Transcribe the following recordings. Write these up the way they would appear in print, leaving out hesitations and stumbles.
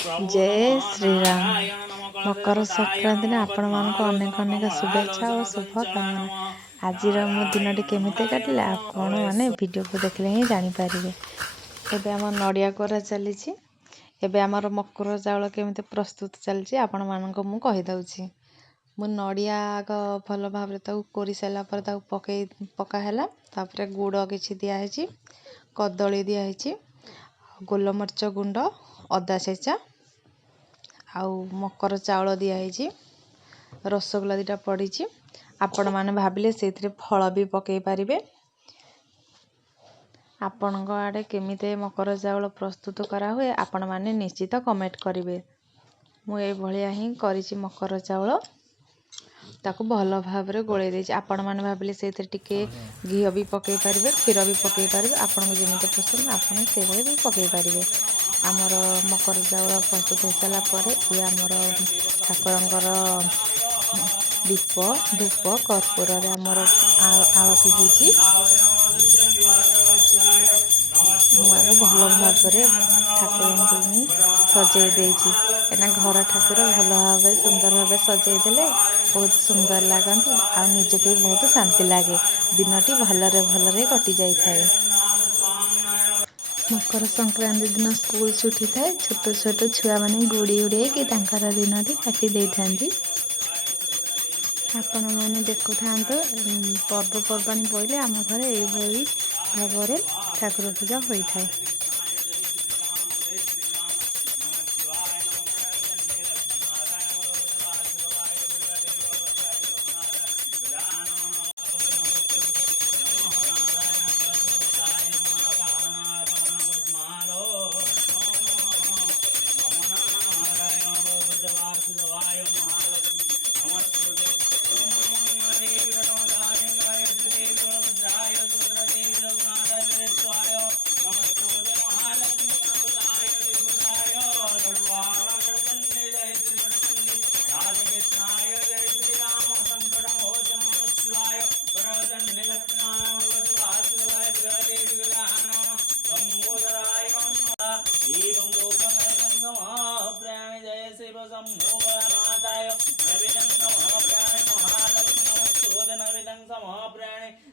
जय श्री राम। मकर संक्रांति ने आपण मानक अनेक अनेक शुभेच्छा और शुभ कामना। आज मो दिन केमिति काटिला आपण मैंने वीडियो को देखले ही जानीपारे। एबे आम नड़िया कोरा चली एबे आमर मकर चाउल केमिति प्रस्तुत चलची आपण मानक मु कहि दउची। मु नड़िया आग भल भाव कोरी सारा पर पका हैला तापरे गुड़ किछि दिया हेची, कदली दिया हेची, गोलमरीच गुंड, अदा छेचा आउ मकर चाउल दिखाई, रसगोला दीटा पड़ी। आपण मैंने भाविले से फल भी पकई पारे। आपण आड़े केमिते मकर चाउल प्रस्तुत करा हुए आपण मैंने निश्चित कमेंट करेंगे। मुझे ही करी मकर चाउल ताकू भल भाव में गोले देछि। आपण मैंने भाविले से टिके घी भी पकई पारे, क्षीर भी पकई पारे। आपन को जमी पसंद आपण से भी पकई पारे। आमर मकर चाउल प्रस्तुत हो सारा पर ये आमर ठाकुरंकर दीप धूप कर्पूर आमर आलती होती भल भाव ठाकुर को सजे देछि। घर ठाकुर भल भाव सुंदर भाव सजे देले बहुत सुंदर लगती आ निजक भी बहुत शांति लगे। दिनटी भलरे भलरे कटि जाई थाए। मकर संक्रांति दिन स्कूल छुट्टी थाए। छोट छोट छुआ मैंने गुड़ी उड़े कि दिन काटी दे थांती। आपण मैंने देखु था पर्वपर्वाणी पड़े आम घर यही भाव ठाकुर पूजा होता है।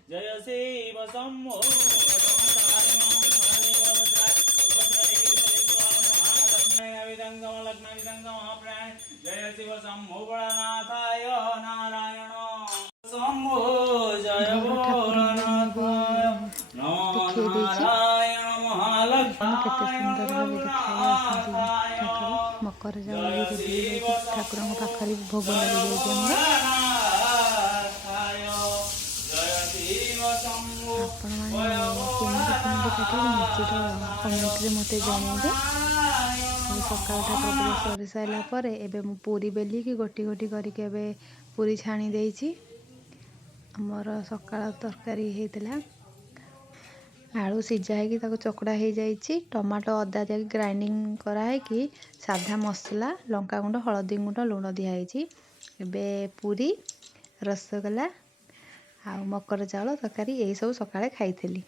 जय शिव शंभो जय शिव शंभो भोलानाथाय नारायण शंभो जय भोलानाथाय नारायण महालक्ष्मी मकर ठाकुर पाखे भोग लगे। आपण निश्चित कमेंट्रे मत जनइबे। सकाल ठाकुर पूजा सरी सारापर एबे मु पूरी बेली कि गोटी गोटी करके एबे पूरी छाणी देइछि। हमर सकाल तरकारी हेतला आलू सिझा है ताको चकड़ा हो जाइछि। टमाटो अदा दे ग्राइंडिंग करा है कि साधा मसला लंका गुंड हलदी गुंड लुण दिखाई। एबे पूरी रसगोला आ मकर चाउल तरकारी यही सब सकाळे खाइथली।